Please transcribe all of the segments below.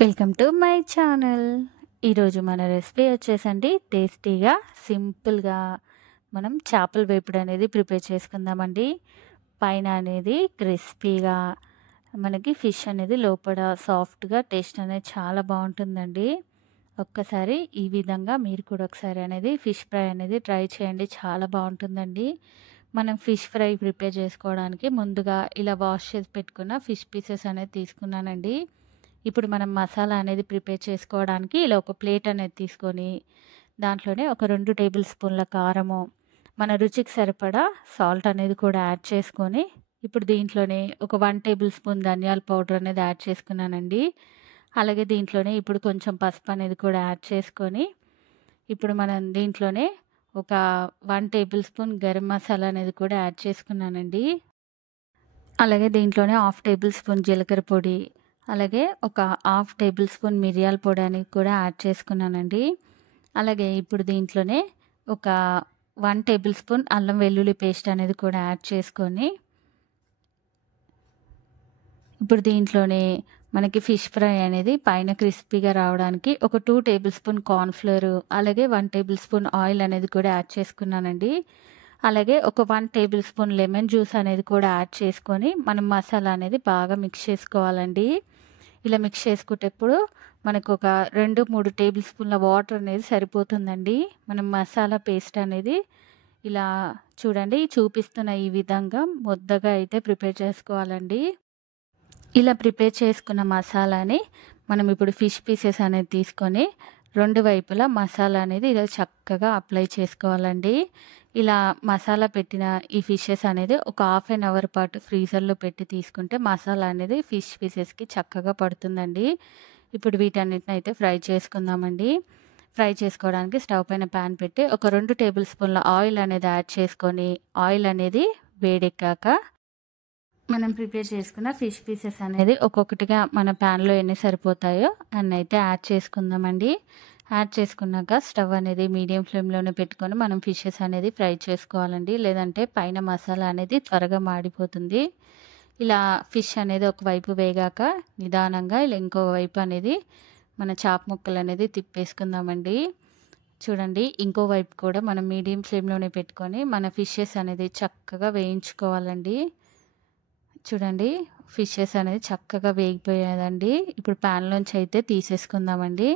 Welcome to my channel. ఈరోజు మన recipe వచ్చేసండి టేస్టీగా సింపుల్గా మనం చేపల వేపుడు అనేది ప్రిపేర్ చేసుకుందామండి. పైన అనేది క్రిస్పీగా మనకి ఫిష్ అనేది లోపల సాఫ్ట్గా టేస్ట్ అనేది చాలా బాగుంటుందండి. ఒక్కసారి ఈ విధంగా మీరు కూడా ఒకసారి అనేది ఫిష్ ఫ్రై అనేది ట్రై చేయండి, చాలా బాగుంటుందండి. మనం ఫిష్ ఫ్రై ప్రిపేర్ చేసుకోవడానికి ముందుగా ఇలా వాష్ చేసి పెట్టుకున్న ఫిష్ పీసెస్ అనేది తీసుకున్నానండి. ఇప్పుడు మనం మసాలా అనేది ప్రిపేర్ చేసుకోవడానికి ఇలా ఒక ప్లేట్ అనేది తీసుకొని దాంట్లోనే ఒక 2 టేబుల్ స్పూన్ల కారము, మన రుచికి సరిపడా సాల్ట్ అనేది కూడా యాడ్ చేసుకొని ఇప్పుడు దీంట్లోనే ఒక 1 టేబుల్ స్పూన్ ధనియాల పౌడర్ అనేది యాడ్ చేసుకున్నానండి. అలాగే దీంట్లోనే ఇప్పుడు కొంచెం పసుపు అనేది కూడా యాడ్ చేసుకొని ఇప్పుడు మనం దీంట్లోనే ఒక 1 టేబుల్ స్పూన్ గరం మసాలా అనేది కూడా యాడ్ చేసుకున్నానండి. అలాగే దీంట్లోనే 1/2 టేబుల్ స్పూన్ జీలకర్ర పొడి, అలాగే ఒక 1/2 టేబుల్ స్పూన్ మిరియాల పొడి అనేది కూడా యాడ్ చేసుకున్నానండి. అలాగే ఇప్పుడు దీంట్లోనే ఒక 1 టేబుల్ స్పూన్ అల్లం వెల్లుల్లి పేస్ట్ అనేది కూడా యాడ్ చేసుకొని ఇప్పుడు దీంట్లోనే మనకి ఫిష్ ఫ్రై అనేది పైన క్రిస్పీగా రావడానికి ఒక 2 టేబుల్ స్పూన్ కార్న్‌ఫ్లోర్, అలాగే 1 టేబుల్ స్పూన్ ఆయిల్ అనేది కూడా యాడ్ చేసుకున్నానండి. అలాగే ఒక 1 టేబుల్ స్పూన్ లెమన్ జ్యూస్ అనేది కూడా యాడ్ చేసుకొని మనం మసాలా అనేది బాగా మిక్స్ చేసుకోవాలండి. ఇలా మిక్స్ చేసుకునేటప్పుడు మనకు ఒక 2-3 టేబుల్ స్పూన్ల వాటర్ అనేది సరిపోతుందండి. మనం మసాలా పేస్ట్ అనేది ఇలా చూడండి చూపిస్తున్న ఈ విధంగా ముద్దగా అయితే ప్రిపేర్ చేసుకోవాలండి. ఇలా ప్రిపేర్ చేసుకున్న మసాలాని మనం ఇప్పుడు ఫిష్ పీసెస్ అనేది తీసుకొని 2 వైపులా మసాలా అనేది ఇలా చక్కగా అప్లై చేసుకోవాలండి. ఇలా మసాలా పెట్టిన ఈ ఫిషెస్ అనేది ఒక హాఫ్ అన్ అవర్ పాటు ఫ్రీజర్లో పెట్టి తీసుకుంటే మసాలా అనేది ఫిష్ పీసెస్కి చక్కగా పడుతుందండి. ఇప్పుడు వీటన్నిటిని అయితే ఫ్రై చేసుకుందామండి. ఫ్రై చేసుకోవడానికి స్టవ్ పైన ప్యాన్ పెట్టి ఒక 2 టేబుల్ స్పూన్ల ఆయిల్ అనేది యాడ్ చేసుకొని ఆయిల్ అనేది వేడెక్కాక మనం ప్రిపేర్ చేసుకున్న ఫిష్ పీసెస్ అనేది ఒక్కొక్కటిగా మన ప్యాన్లో ఎన్ని సరిపోతాయో అన్ని అయితే యాడ్ చేసుకుందామండి. యాడ్ చేసుకున్నాక స్టవ్ అనేది మీడియం ఫ్లేమ్లోనే పెట్టుకొని మనం ఫిషెస్ అనేది ఫ్రై చేసుకోవాలండి, లేదంటే పైన మసాలా అనేది త్వరగా మాడిపోతుంది. ఇలా ఫిష్ అనేది ఒకవైపు వేగాక నిదానంగా ఇలా ఇంకో వైపు అనేది మన చాప ముక్కలు అనేది తిప్పేసుకుందామండి. చూడండి ఇంకో వైపు కూడా మనం మీడియం ఫ్లేమ్లోనే పెట్టుకొని మన ఫిషెస్ అనేది చక్కగా వేయించుకోవాలండి. చూడండి ఫిషెస్ అనేది చక్కగా వేగిపోయాదండి. ఇప్పుడు ప్యాన్లోంచి అయితే తీసేసుకుందామండి.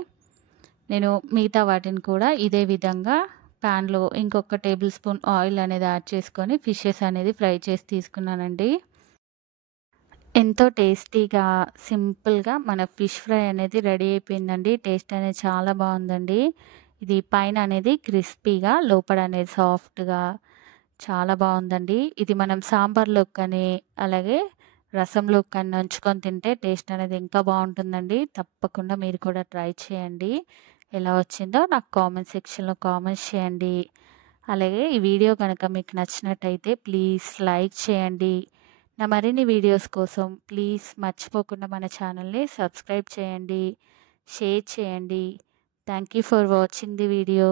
నేను మిగతా వాటిని కూడా ఇదే విధంగా ప్యాన్లో ఇంకొక టేబుల్ స్పూన్ ఆయిల్ అనేది యాడ్ చేసుకొని ఫిషెస్ అనేది ఫ్రై చేసి తీసుకున్నానండి. ఎంతో టేస్టీగా సింపుల్గా మన ఫిష్ ఫ్రై అనేది రెడీ అయిపోయిందండి. టేస్ట్ అనేది చాలా బాగుందండి. ఇది పైన అనేది క్రిస్పీగా లోపల అనేది సాఫ్ట్గా చాలా బాగుందండి. ఇది మనం సాంబార్లోకి కానీ అలాగే రసంలోకి కానీ నంచుకొని తింటే టేస్ట్ అనేది ఇంకా బాగుంటుందండి. తప్పకుండా మీరు కూడా ట్రై చేయండి. ఎలా వచ్చిందో నాకు కామెంట్ సెక్షన్లో కామెంట్స్ చేయండి. అలాగే ఈ వీడియో కనుక మీకు నచ్చినట్టయితే ప్లీజ్ లైక్ చేయండి. నా మరిన్ని వీడియోస్ కోసం ప్లీజ్ మర్చిపోకుండా మన ఛానల్ని సబ్స్క్రైబ్ చేయండి, షేర్ చేయండి. Thank you for watching the video.